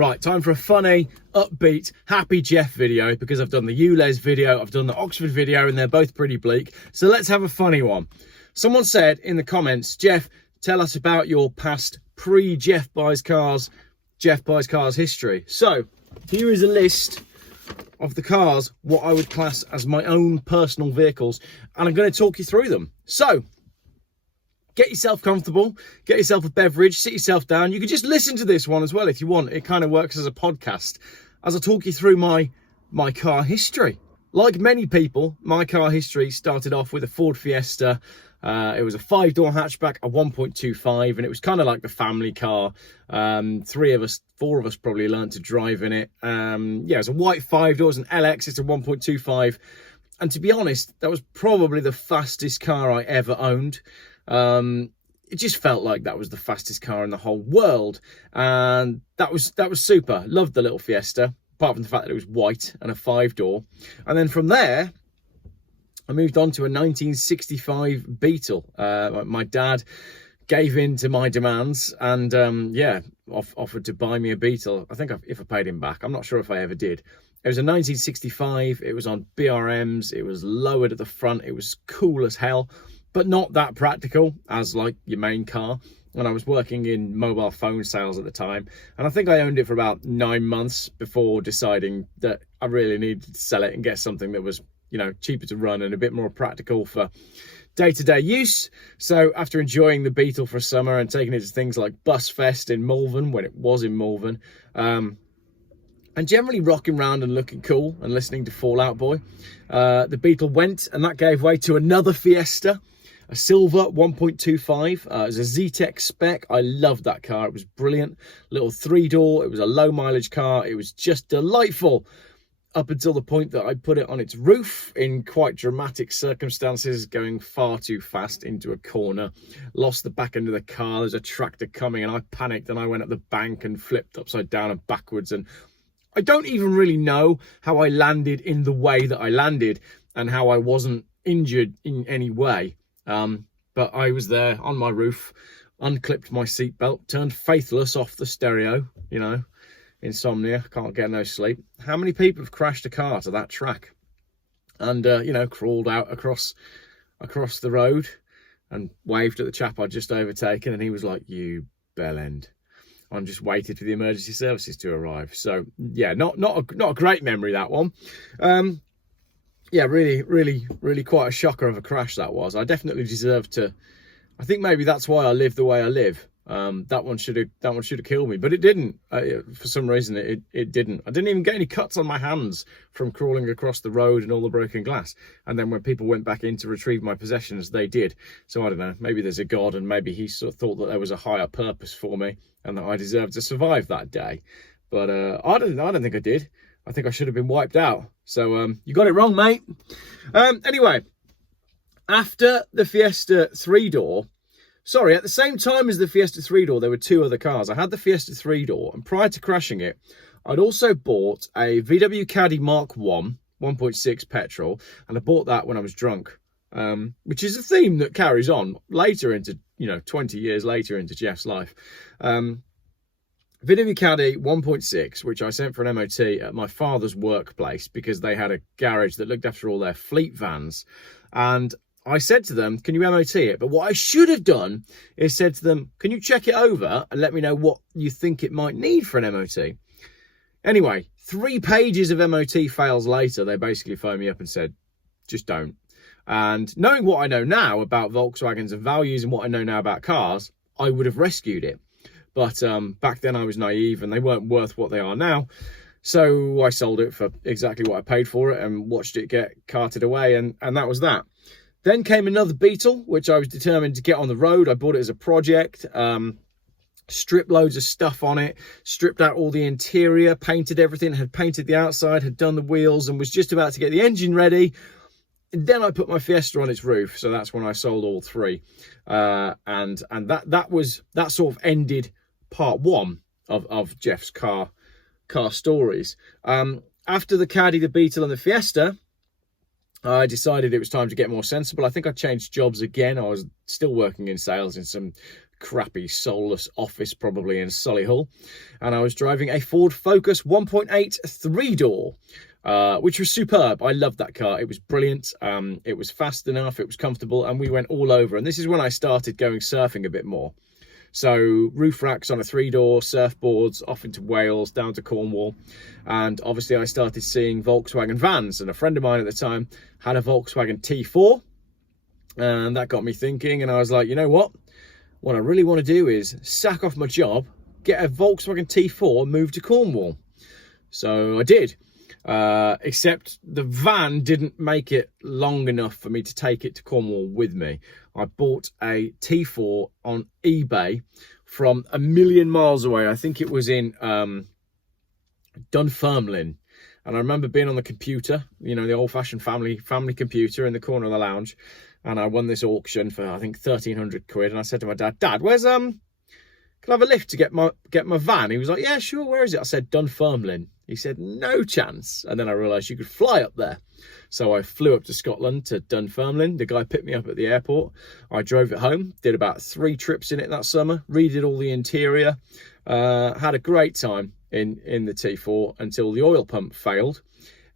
Right, time for a funny, upbeat, happy Geoff video, because I've done the ULEZ video, I've done the Oxford video, and they're both pretty bleak. So let's have a funny one. Someone said in the comments, Geoff, tell us about your past pre-Geoff Buys Cars, Geoff Buys Cars history. So here is a list of the cars, what I would class as my own personal vehicles, and I'm going to talk you through them. So get yourself comfortable, get yourself a beverage, sit yourself down. You can just listen to this one as well if you want. It kind of works as a podcast as I talk you through my car history. Like many people, my car history started off with a Ford Fiesta. It was a 5-door hatchback, a 1.25, and it was kind of like the family car. 4 of us probably learned to drive in it. Yeah, it was a white 5-door, it's an LX, it's a 1.25. And to be honest, that was probably the fastest car I ever owned. It just felt like that was the fastest car in the whole world, and that was super. Loved the little Fiesta, apart from the fact that it was white and a 5-door. And then from there I moved on to a 1965 Beetle. My dad gave in to my demands and yeah, offered to buy me a Beetle. I think if I paid him back, I'm not sure if I ever did. It was a 1965, it was on BRMs, it was lowered at the front, it was cool as hell, but not that practical as like your main car. And I was working in mobile phone sales at the time, and I think I owned it for about 9 months before deciding that I really needed to sell it and get something that was, you know, cheaper to run and a bit more practical for day-to-day use. So after enjoying the Beetle for a summer and taking it to things like Busfest in Malvern, when it was in Malvern, and generally rocking around and looking cool and listening to Fall Out Boy, the Beetle went, and that gave way to another Fiesta, a silver 1.25. It was a Z-Tech spec. I loved that car. It was brilliant. Little 3-door. It was a low mileage car. It was just delightful up until the point that I put it on its roof in quite dramatic circumstances, going far too fast into a corner. Lost the back end of the car. There's a tractor coming, and I panicked, and I went up the bank and flipped upside down and backwards. And I don't even really know how I landed in the way that I landed and how I wasn't injured in any way. But I was there on my roof, unclipped my seatbelt, turned faithless off the stereo, you know, insomnia, can't get no sleep. How many people have crashed a car to that track? And, you know, crawled out across the road and waved at the chap I'd just overtaken, and he was like, "You bellend." I'm just waited for the emergency services to arrive. So yeah, not a great memory, that one. Yeah, really quite a shocker of a crash that was. I definitely deserved to. I think maybe that's why I live the way I live. That one should have killed me, but it didn't. For some reason, it didn't. I didn't even get any cuts on my hands from crawling across the road and all the broken glass. And then when people went back in to retrieve my possessions, they did. So I don't know. Maybe there's a God, and maybe he sort of thought that there was a higher purpose for me and that I deserved to survive that day. But I don't think I did. I think I should have been wiped out. So you got it wrong, mate. Anyway, after the Fiesta 3-door, sorry, at the same time as the Fiesta 3-door, there were 2 other cars. I had the Fiesta 3-door, and prior to crashing it, I'd also bought a VW Caddy Mark 1.6 petrol, and I bought that when I was drunk, which is a theme that carries on later into, 20 years later into Geoff's life. VW Caddy 1.6, which I sent for an MOT at my father's workplace because they had a garage that looked after all their fleet vans. And I said to them, can you MOT it? But what I should have done is said to them, can you check it over and let me know what you think it might need for an MOT? Anyway, 3 pages of MOT fails later, they basically phoned me up and said, just don't. And knowing what I know now about Volkswagens and values and what I know now about cars, I would have rescued it. But back then I was naive, and they weren't worth what they are now. So I sold it for exactly what I paid for it and watched it get carted away, and that was that. Then came another Beetle, which I was determined to get on the road. I bought it as a project, stripped loads of stuff on it, stripped out all the interior, painted everything, had painted the outside, had done the wheels, and was just about to get the engine ready. And then I put my Fiesta on its roof, so that's when I sold all 3. And that sort of ended part 1 of Geoff's car stories. After the Caddy, the Beetle, and the Fiesta, I decided it was time to get more sensible. I think I changed jobs again. I was still working in sales in some crappy soulless office probably in Solihull, and I was driving a Ford Focus 1.8 3-door, which was superb. I loved that car. It was brilliant. It was fast enough, it was comfortable, and we went all over. And this is when I started going surfing a bit more. So roof racks on a 3-door, surfboards off into Wales, down to Cornwall. And obviously I started seeing Volkswagen vans, and a friend of mine at the time had a Volkswagen T4, and that got me thinking. And I was like, you know what I really want to do is sack off my job, get a Volkswagen T4 and move to Cornwall. So I did, except the van didn't make it long enough for me to take it to Cornwall with me. I bought a T4 on eBay from a million miles away. I think it was in Dunfermline. And I remember being on the computer, you know, the old-fashioned family computer in the corner of the lounge. And I won this auction for, I think, 1,300 quid. And I said to my dad, Dad, where's, can I have a lift to get my van? He was like, yeah, sure, where is it? I said, Dunfermline. He said, no chance. And then I realised you could fly up there. So I flew up to Scotland, to Dunfermline. The guy picked me up at the airport. I drove it home, did about 3 trips in it that summer, redid all the interior, had a great time in the T4 until the oil pump failed.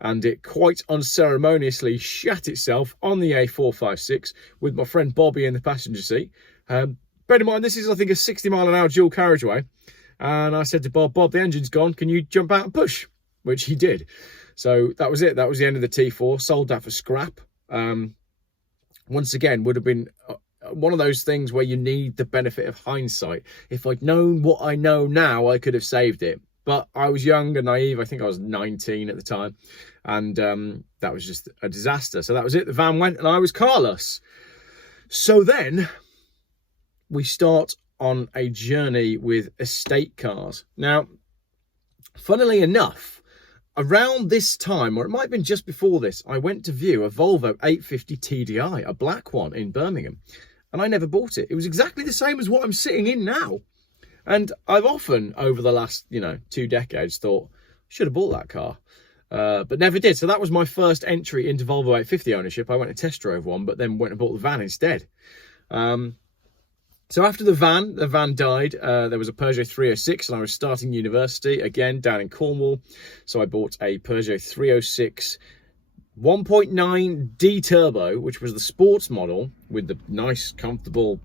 And it quite unceremoniously shat itself on the A456 with my friend Bobby in the passenger seat. Bear in mind, this is, I think, a 60-mile-an-hour dual carriageway. And I said to Bob, the engine's gone. Can you jump out and push? Which he did. So that was it. That was the end of the T4. Sold that for scrap. Once again, would have been one of those things where you need the benefit of hindsight. If I'd known what I know now, I could have saved it. But I was young and naive. I think I was 19 at the time. And that was just a disaster. So that was it. The van went and I was carless. So then we start on a journey with estate cars. Now, funnily enough, around this time, or it might have been just before this, I went to view a Volvo 850 TDI, a black one in Birmingham, and I never bought it. It was exactly the same as what I'm sitting in now. And I've often, over the last, 2 decades, thought, should have bought that car, but never did. So that was my first entry into Volvo 850 ownership. I went and test drove one, but then went and bought the van instead. So after the van died, there was a Peugeot 306, and I was starting university, again, down in Cornwall. So I bought a Peugeot 306 1.9 D Turbo, which was the sports model with the nice, comfortable,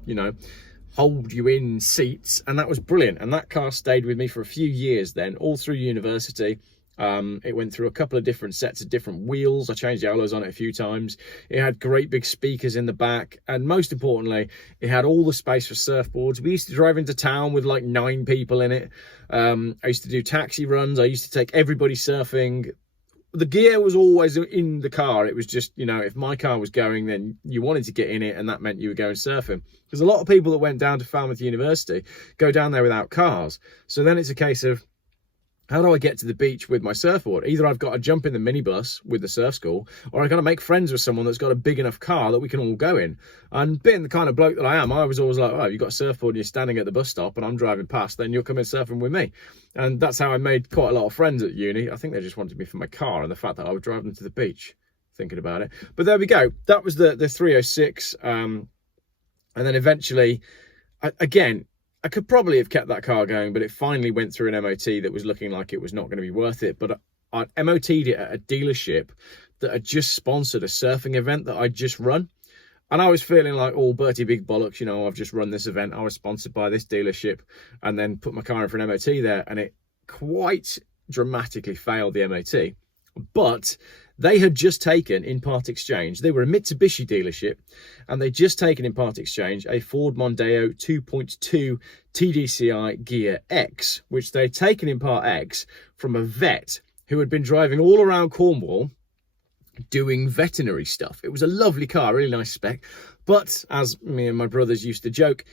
hold you in seats. And that was brilliant. And that car stayed with me for a few years then, all through university. It went through a couple of different sets of different wheels. I changed the alloys on it a few times. It had great big speakers in the back. And most importantly, it had all the space for surfboards. We used to drive into town with like 9 people in it. I used to do taxi runs. I used to take everybody surfing. The Ghia was always in the car. It was just, if my car was going, then you wanted to get in it, and that meant you were going surfing. Because a lot of people that went down to Falmouth University go down there without cars. So then it's a case of, how do I get to the beach with my surfboard? Either I've got to jump in the minibus with the surf school, or I've got to make friends with someone that's got a big enough car that we can all go in. And being the kind of bloke that I am, I was always like, oh, you've got a surfboard and you're standing at the bus stop and I'm driving past, then you'll come in surfing with me. And that's how I made quite a lot of friends at uni. I think they just wanted me for my car and the fact that I would drive them to the beach, thinking about it. But there we go. That was the 306. And then eventually, again, I could probably have kept that car going, but it finally went through an MOT that was looking like it was not going to be worth it. But I MOT'd it at a dealership that had just sponsored a surfing event that I'd just run. And I was feeling like, oh, Bertie Big Bollocks, I've just run this event. I was sponsored by this dealership, and then put my car in for an MOT there. And it quite dramatically failed the MOT. But they had just taken in part exchange, they were a Mitsubishi dealership, and they'd just taken in part exchange a Ford Mondeo 2.2 TDCi Ghia X, which they'd taken in part X from a vet who had been driving all around Cornwall doing veterinary stuff. It was a lovely car, really nice spec, but as me and my brothers used to joke,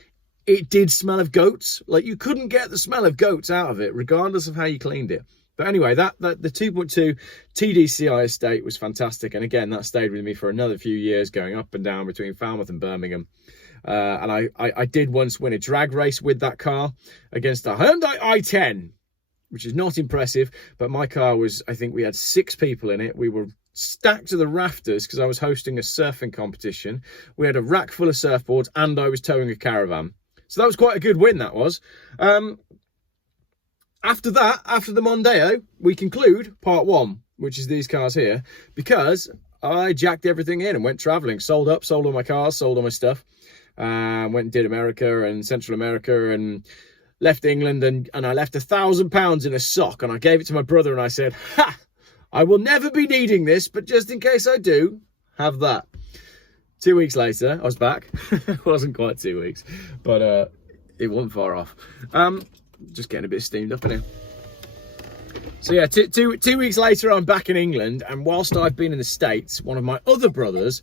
it did smell of goats. Like, you couldn't get the smell of goats out of it, regardless of how you cleaned it. But anyway, the 2.2 TDCi estate was fantastic. And again, that stayed with me for another few years, going up and down between Falmouth and Birmingham. And I did once win a drag race with that car against a Hyundai i10, which is not impressive. But my car was, I think we had 6 people in it. We were stacked to the rafters because I was hosting a surfing competition. We had a rack full of surfboards and I was towing a caravan. So that was quite a good win, that was. After that, after the Mondeo, we conclude part 1, which is these cars here, because I jacked everything in and went travelling, sold all my cars, sold all my stuff, went and did America and Central America, and left England, and I left £1,000 in a sock, and I gave it to my brother, and I said, ha, I will never be needing this, but just in case I do, have that. 2 weeks later, I was back. It wasn't quite 2 weeks, but it wasn't far off. Just getting a bit steamed up in here. So yeah, two weeks later, I'm back in England, and whilst I've been in the States, one of my other brothers,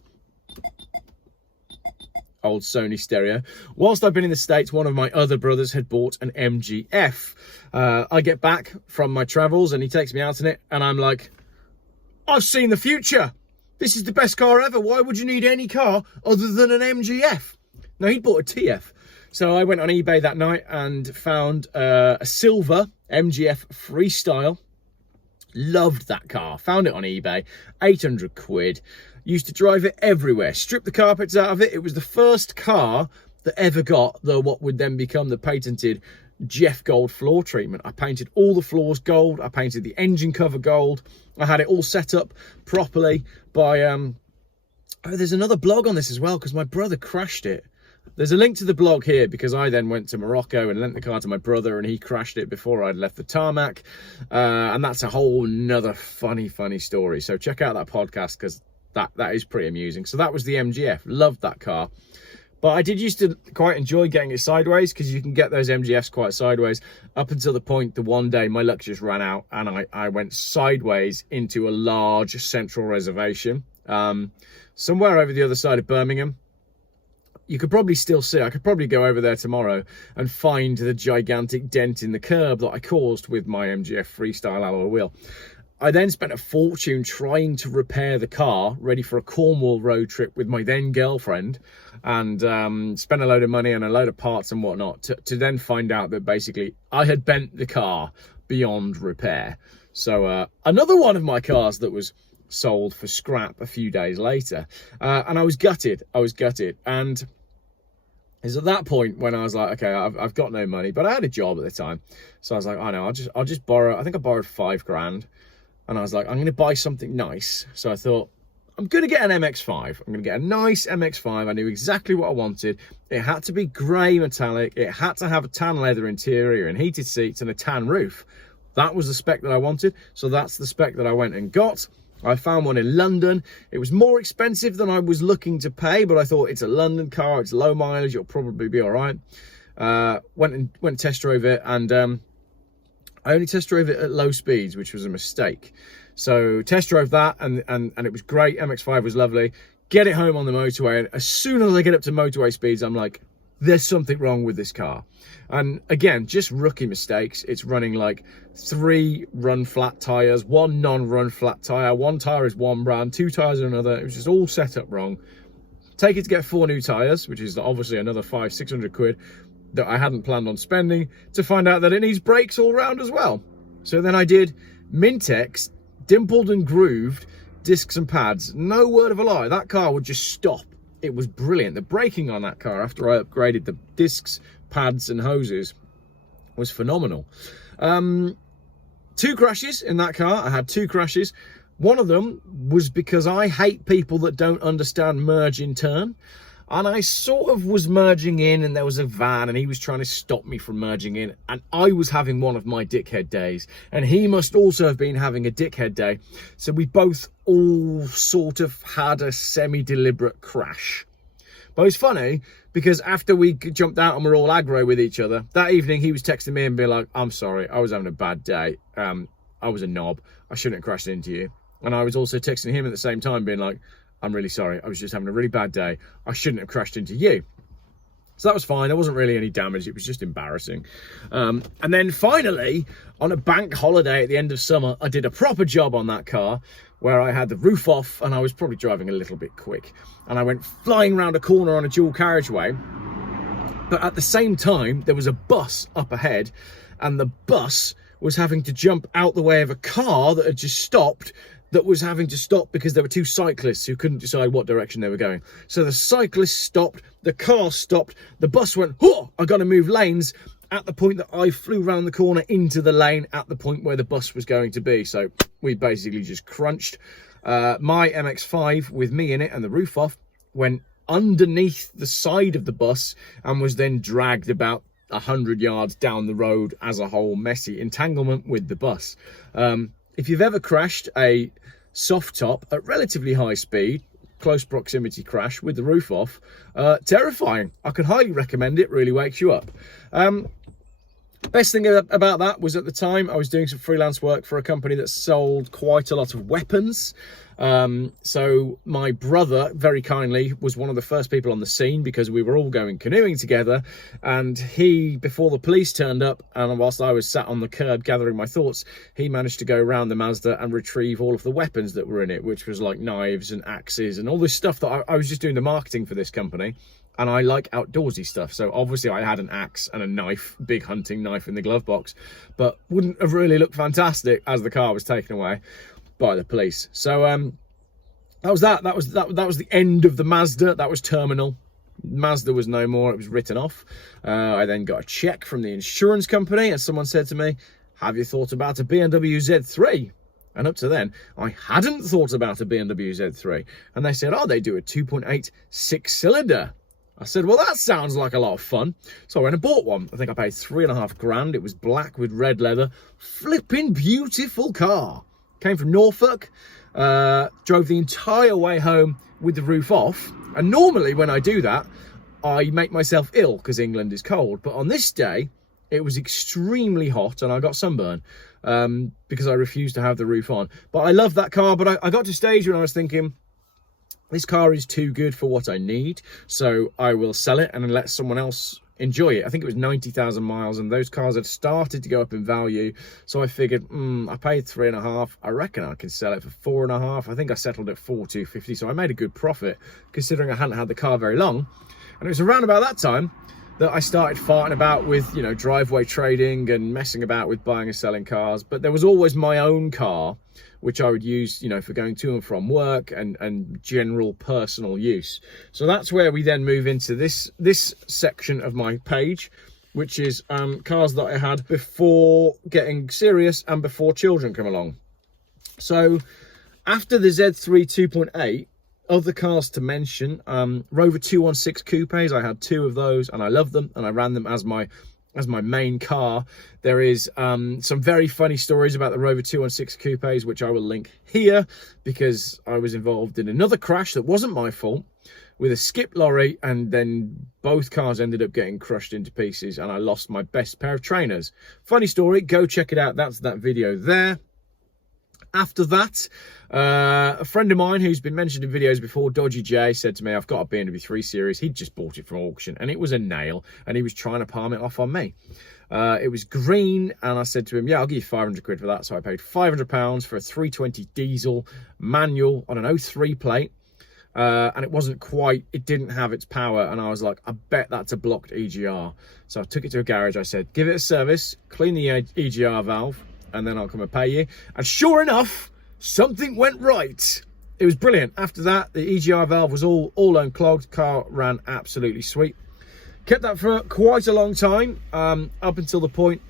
old Sony stereo, whilst I've been in the States, one of my other brothers had bought an MGF. I get back from my travels, and he takes me out in it, and I'm like, I've seen the future. This is the best car ever. Why would you need any car other than an MGF? Now, he'd bought a TF. So I went on eBay that night and found a silver MGF Freestyle. Loved that car. Found it on eBay. 800 quid. Used to drive it everywhere. Stripped the carpets out of it. It was the first car that ever got what would then become the patented Geoff Gold floor treatment. I painted all the floors gold. I painted the engine cover gold. I had it all set up properly by... Oh, there's another blog on this as well, because my brother crashed it. There's a link to the blog here, because I then went to Morocco and lent the car to my brother, and he crashed it before I'd left the tarmac. And that's a whole nother funny story. So check out that podcast, because that is pretty amusing. So that was the MGF. Loved that car. But I did used to quite enjoy getting it sideways, because you can get those MGFs quite sideways, up until the point that one day my luck just ran out, and I went sideways into a large central reservation, somewhere over the other side of Birmingham. You could probably still see, I could probably go over there tomorrow and find the gigantic dent in the curb that I caused with my MGF Freestyle alloy wheel. I then spent a fortune trying to repair the car, ready for a Cornwall road trip with my then girlfriend, and spent a load of money and a load of parts and whatnot to then find out that basically I had bent the car beyond repair. So another one of my cars that was sold for scrap a few days later, and I was gutted. And it's at that point when I was like, okay, I've got no money, but I had a job at the time, so I was like, I know, I'll just borrow. I think I borrowed £5 and I was like, I'm going to buy something nice. So I thought, I'm going to get an MX-5. I'm going to get a nice MX-5. I knew exactly what I wanted. It had to be grey metallic. It had to have a tan leather interior and heated seats and a tan roof. That was the spec that I wanted. So that's the spec that I went and got. I found one in London. It was more expensive than I was looking to pay, but I thought, it's a London car, it's low mileage, it'll probably be all right. Went and test drove it, and I only test drove it at low speeds, which was a mistake. So test drove that, and it was great. MX-5 was lovely. Get it home on the motorway, and as soon as I get up to motorway speeds, I'm like, there's something wrong with this car. And again, just rookie mistakes. It's running like 3 run flat tires, 1 non-run flat tire, 1 tire is one brand, 2 tires are another. It was just all set up wrong. Take it to get 4 new tires, which is obviously another 500-600 quid that I hadn't planned on spending, to find out that it needs brakes all round as well. So then I did Mintex, dimpled and grooved discs and pads. No word of a lie, that car would just stop. It was brilliant. The braking on that car, after I upgraded the discs, pads and hoses, was phenomenal. 2 crashes in that car. I had 2 crashes. One of them was because I hate people that don't understand merge in turn. And I sort of was merging in, and there was a van, and he was trying to stop me from merging in. And I was having one of my dickhead days, and he must also have been having a dickhead day. So we both all sort of had a semi-deliberate crash. But it was funny, because after we jumped out and we're all aggro with each other, that evening he was texting me and being like, I'm sorry, I was having a bad day. I was a knob. I shouldn't have crashed into you. And I was also texting him at the same time being like, I'm really sorry. I was just having a really bad day. I shouldn't have crashed into you. So that was fine. There wasn't really any damage. It was just embarrassing. And then finally, on a bank holiday at the end of summer, I did a proper job on that car where I had the roof off and I was probably driving a little bit quick. And I went flying around a corner on a dual carriageway. But at the same time, there was a bus up ahead, and the bus was having to jump out the way of a car that had just stopped, that was having to stop because there were two cyclists who couldn't decide what direction they were going. So the cyclist stopped, the car stopped, the bus went, oh, I got to move lanes, at the point that I flew around the corner into the lane at the point where the bus was going to be. So we basically just crunched. My MX-5 with me in it and the roof off went underneath the side of the bus and was then dragged about 100 yards down the road as a whole messy entanglement with the bus. If you've ever crashed a soft top at relatively high speed, close proximity crash with the roof off, terrifying. I could highly recommend it. Really wakes you up. Best thing about that was, at the time I was doing some freelance work for a company that sold quite a lot of weapons. So my brother very kindly was one of the first people on the scene because we were all going canoeing together, and he, before the police turned up and whilst I was sat on the curb gathering my thoughts, he managed to go around the Mazda and retrieve all of the weapons that were in it, which was like knives and axes and all this stuff that I was just doing the marketing for this company. And I like outdoorsy stuff, so obviously I had an axe and a knife, big hunting knife, in the glove box, but wouldn't have really looked fantastic as the car was taken away by the police. So that was the end of the Mazda. That was terminal. Mazda was no more. It was written off. I then got a check from the insurance company, and someone said to me, "Have you thought about a BMW Z3?" And up to then, I hadn't thought about a BMW Z3. And they said, "Oh, they do a 2.8 6-cylinder." I said, well, that sounds like a lot of fun. So I went and bought one. I think I paid $3.5 grand. It was black with red leather. Flipping beautiful car. Came from Norfolk. Drove the entire way home with the roof off. And normally when I do that, I make myself ill because England is cold. But on this day, it was extremely hot and I got sunburn because I refused to have the roof on. But I love that car. But I got to a stage when I was thinking, this car is too good for what I need, so I will sell it and let someone else enjoy it. I think it was 90,000 miles, and those cars had started to go up in value. So I figured, I paid $3.5. I reckon I can sell it for $4.5. I think I settled at $4,250, so I made a good profit considering I hadn't had the car very long. And it was around about that time that I started farting about with, driveway trading and messing about with buying and selling cars. But there was always my own car, which I would use, for going to and from work and general personal use. So that's where we then move into this section of my page, which is cars that I had before getting serious and before children come along. So after the Z3 2.8, other cars to mention, Rover 216 Coupes. I had two of those and I loved them and I ran them as my main car. There is some very funny stories about the Rover 216 Coupes, which I will link here, because I was involved in another crash that wasn't my fault with a skip lorry, and then both cars ended up getting crushed into pieces and I lost my best pair of trainers. Funny story, go check it out. That's that video there. After that, a friend of mine who's been mentioned in videos before, Dodgy J, said to me, I've got a BMW 3 Series. He'd just bought it from auction and it was a nail and he was trying to palm it off on me. It was green and I said to him, yeah, I'll give you 500 quid for that. So I paid £500 for a 320 diesel manual on an 03 plate. And it didn't have its power. And I was like, I bet that's a blocked EGR. So I took it to a garage. I said, give it a service, clean the EGR valve, and then I'll come and pay you. And sure enough, something went right. It was brilliant. After that, the EGR valve was all unclogged. Car ran absolutely sweet. Kept that for quite a long time, up until the point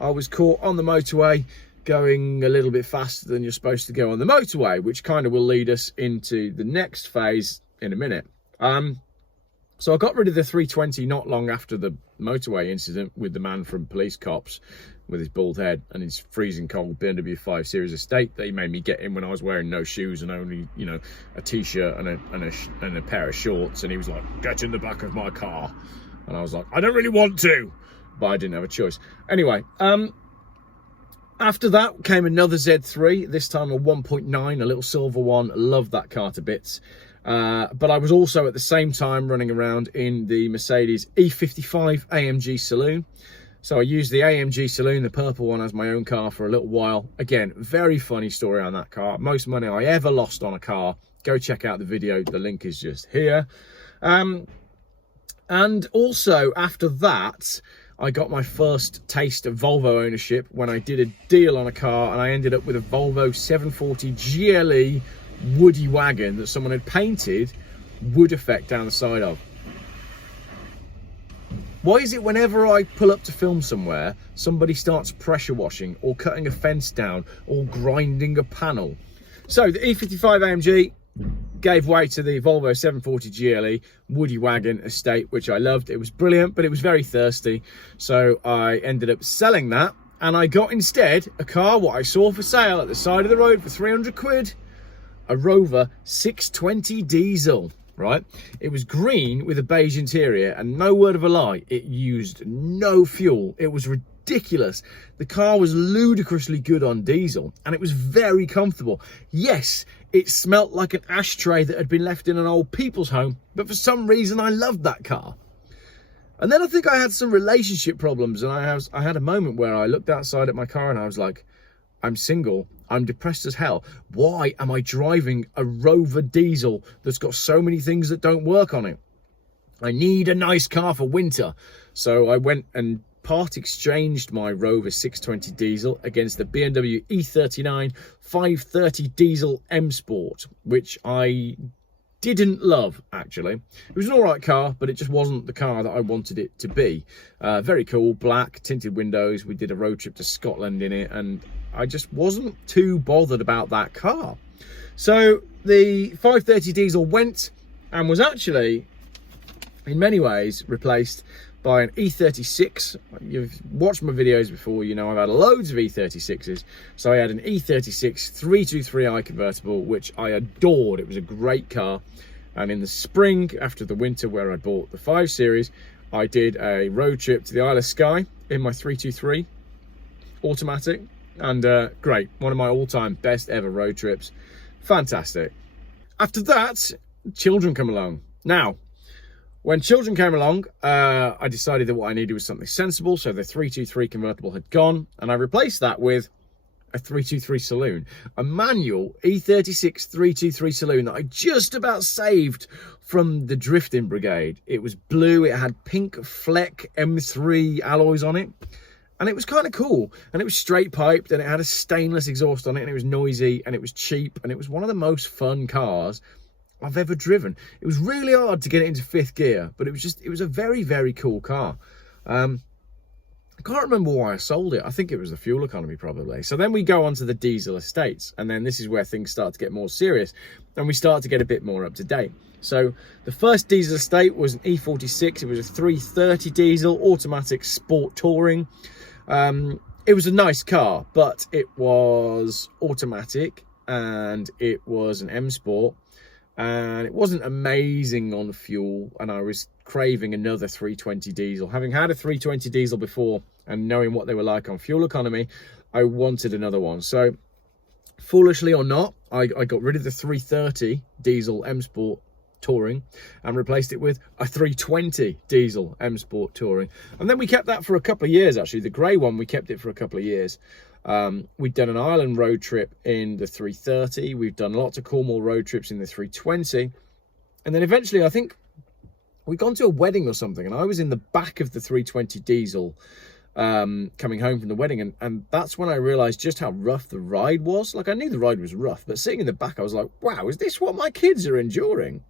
I was caught on the motorway going a little bit faster than you're supposed to go on the motorway, which kind of will lead us into the next phase in a minute. So I got rid of the 320 not long after the motorway incident with the man from Police Cops with his bald head and his freezing cold BMW 5 Series estate that he made me get in when I was wearing no shoes and only, a t-shirt and a pair of shorts. And he was like, get in the back of my car. And I was like, I don't really want to, but I didn't have a choice. Anyway, after that came another Z3, this time a 1.9, a little silver one. Loved that car to bits. But I was also at the same time running around in the Mercedes E35 AMG Saloon. So I used the AMG Saloon, the purple one, as my own car for a little while. Again, very funny story on that car. Most money I ever lost on a car. Go check out the video. The link is just here. And also after that, I got my first taste of Volvo ownership when I did a deal on a car and I ended up with a Volvo 740 GLE woody wagon that someone had painted wood effect down the side of. Why is it whenever I pull up to film somewhere, somebody starts pressure washing or cutting a fence down or grinding a panel? So the E35 AMG gave way to the Volvo 740 GLE woody wagon estate, which I loved. It was brilliant, but it was very thirsty. So I ended up selling that and I got instead a car, what I saw for sale at the side of the road for 300 quid, a Rover 620 diesel. Right, it was green with a beige interior, and no word of a lie, it used no fuel. It was ridiculous. The car was ludicrously good on diesel and it was very comfortable. Yes, it smelt like an ashtray that had been left in an old people's home, but for some reason I loved that car. And then I think I had some relationship problems, and I had a moment where I looked outside at my car and I was like, I'm single, I'm depressed as hell. Why am I driving a Rover diesel that's got so many things that don't work on it? I need a nice car for winter. So I went and part exchanged my Rover 620 diesel against the BMW E39 530 diesel M Sport, which I didn't love, actually. It was an all right car, but it just wasn't the car that I wanted it to be. Very cool, black, tinted windows. We did a road trip to Scotland in it, and I just wasn't too bothered about that car. So the 530 diesel went and was actually, in many ways, replaced by an E36. You've watched my videos before, you know I've had loads of E36s. So I had an E36 323i convertible, which I adored. It was a great car. And in the spring, after the winter where I bought the 5 Series, I did a road trip to the Isle of Skye in my 323 automatic. And great, one of my all-time best ever road trips. Fantastic. After that, children come along. Now, when children came along, I decided that what I needed was something sensible. So the 323 convertible had gone, and I replaced that with a 323 saloon, a manual E36 323 saloon that I just about saved from the drifting brigade. It was blue, it had pink Fleck M3 alloys on it, and it was kind of cool, and it was straight piped, and it had a stainless exhaust on it, and it was noisy, and it was cheap, and it was one of the most fun cars I've ever driven. It was really hard to get it into 5th gear, but it was a very, very cool car. I can't remember why I sold it. I think it was the fuel economy, probably. So then we go on to the diesel estates, and then this is where things start to get more serious, and we start to get a bit more up to date. So the first diesel estate was an E46. It was a 330 diesel automatic sport touring. It was a nice car, but it was automatic and it was an M Sport, and it wasn't amazing on fuel, and I was craving another 320 diesel. Having had a 320 diesel before and knowing what they were like on fuel economy, I wanted another one. So foolishly or not, I got rid of the 330 diesel M Sport Touring and replaced it with a 320 diesel M Sport Touring. And then we kept that for a couple of years, actually. The grey one, we kept it for a couple of years. We'd done an Ireland road trip in the 330. We've done lots of Cornwall road trips in the 320. And then eventually, I think we'd gone to a wedding or something, and I was in the back of the 320 diesel coming home from the wedding, and that's when I realized just how rough the ride was. Like, I knew the ride was rough, but sitting in the back, I was like, wow, is this what my kids are enduring?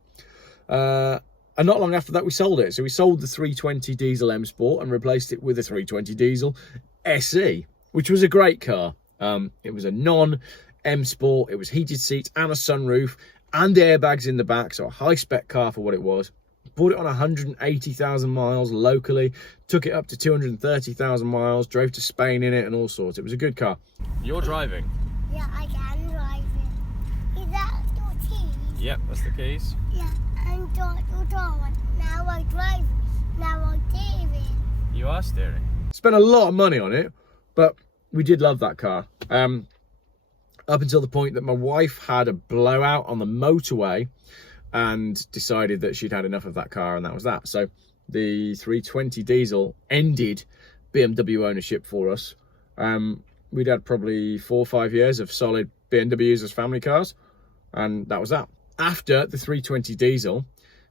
And not long after that, we sold it. So we sold the 320 diesel M Sport and replaced it with a 320 diesel SE, which was a great car. It was a non-M Sport. It was heated seats and a sunroof and airbags in the back, so a high-spec car for what it was. Bought it on 180,000 miles locally, took it up to 230,000 miles, drove to Spain in it and all sorts. It was a good car. You're driving? Yeah, I can drive it. Is that your keys? Yep, that's the keys. Yeah, and your door. Now I drive it. Now I steer it. You are steering. Spent a lot of money on it, but we did love that car. Up until the point that my wife had a blowout on the motorway and decided that she'd had enough of that car, and that was that. So the 320 diesel ended BMW ownership for us. We'd had probably 4 or 5 years of solid BMWs as family cars, and that was that. After the 320 diesel,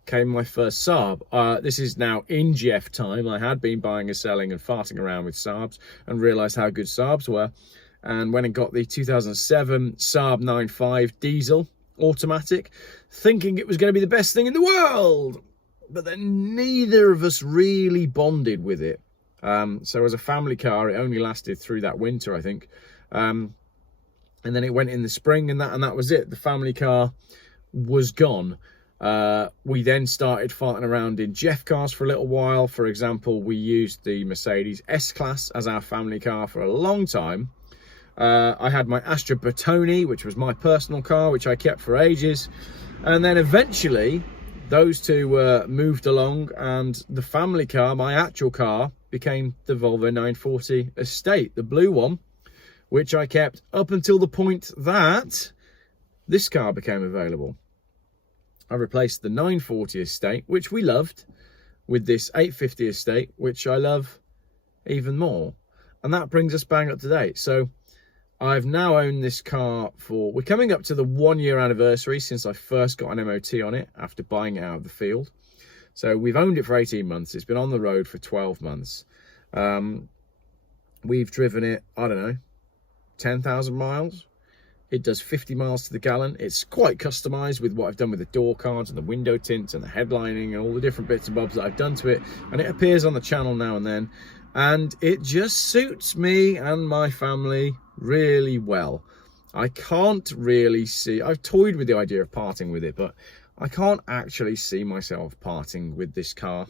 came my first Saab. This is now in Geoff time. I had been buying and selling and farting around with Saabs and realised how good Saabs were. And went and got the 2007 Saab 9.5 diesel automatic, thinking it was going to be the best thing in the world. But then neither of us really bonded with it. So as a family car, it only lasted through that winter, I think. And then it went in the spring, and that was it. The family car was gone. We then started farting around in Geoff cars for a little while. For example, we used the Mercedes S-Class as our family car for a long time. I had my Astra Bertone, which was my personal car, which I kept for ages. And then eventually those two moved along, and the family car, my actual car, became the Volvo 940 Estate, the blue one, which I kept up until the point that this car became available. I replaced the 940 Estate, which we loved, with this 850 Estate, which I love even more. And that brings us bang up to date. So I've now owned this car we're coming up to the 1 year anniversary since I first got an MOT on it after buying it out of the field. So we've owned it for 18 months. It's been on the road for 12 months. We've driven it, I don't know, 10,000 miles. It does 50 miles to the gallon. It's quite customized with what I've done with the door cards and the window tints and the headlining and all the different bits and bobs that I've done to it. And it appears on the channel now and then. And it just suits me and my family really well. I can't really see, I've toyed with the idea of parting with it, but I can't actually see myself parting with this car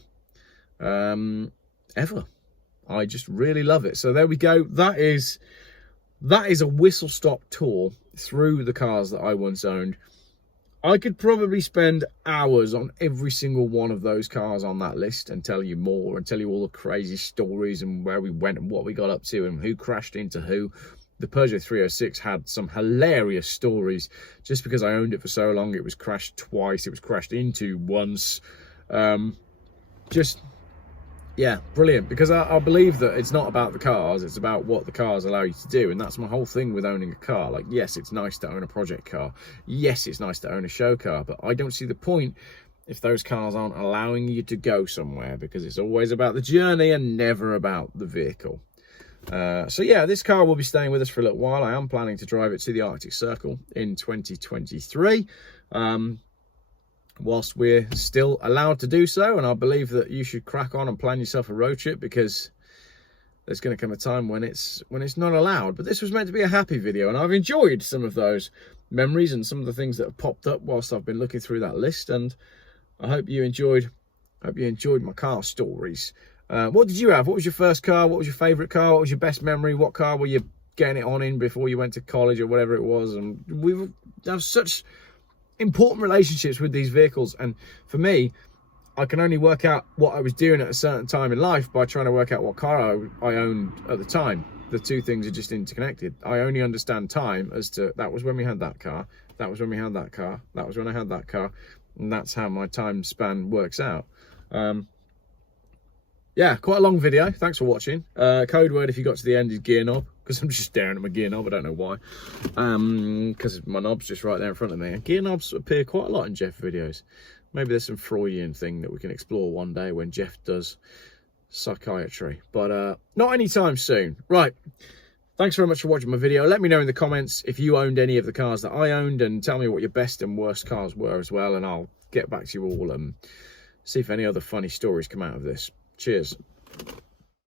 ever. I just really love it. So there we go. That is a whistle-stop tour through the cars that I once owned. I could probably spend hours on every single one of those cars on that list and tell you more and tell you all the crazy stories and where we went and what we got up to and who crashed into who. The Peugeot 306 had some hilarious stories. Just because I owned it for so long, it was crashed twice, it was crashed into once. Yeah, brilliant. Because I believe that it's not about the cars, it's about what the cars allow you to do. And that's my whole thing with owning a car. Like, yes, it's nice to own a project car. Yes, it's nice to own a show car. But I don't see the point if those cars aren't allowing you to go somewhere, because it's always about the journey and never about the vehicle. So yeah, this car will be staying with us for a little while. I am planning to drive it to the Arctic Circle in 2023. Whilst we're still allowed to do so, and I believe that you should crack on and plan yourself a road trip, because there's going to come a time when it's not allowed. But this was meant to be a happy video, and I've enjoyed some of those memories and some of the things that have popped up whilst I've been looking through that list, and I hope you enjoyed my car stories. What did you have? What was your first car? What was your favourite car? What was your best memory? What car were you getting it on in before you went to college or whatever it was? And we have such important relationships with these vehicles, and for me, I can only work out what I was doing at a certain time in life by trying to work out what car I owned at the time. The two things are just interconnected. I only understand time as to that was when we had that car, that was when we had that car, that was when I had that car, and that's how my time span works out. Yeah, quite a long video. Thanks for watching. Code word if you got to the end is gear knob, because I'm just staring at my gear knob. I don't know why. Because my knob's just right there in front of me. And gear knobs appear quite a lot in Geoff videos. Maybe there's some Freudian thing that we can explore one day when Geoff does psychiatry. But not anytime soon. Right. Thanks very much for watching my video. Let me know in the comments if you owned any of the cars that I owned, and tell me what your best and worst cars were as well. And I'll get back to you all and see if any other funny stories come out of this. Cheers.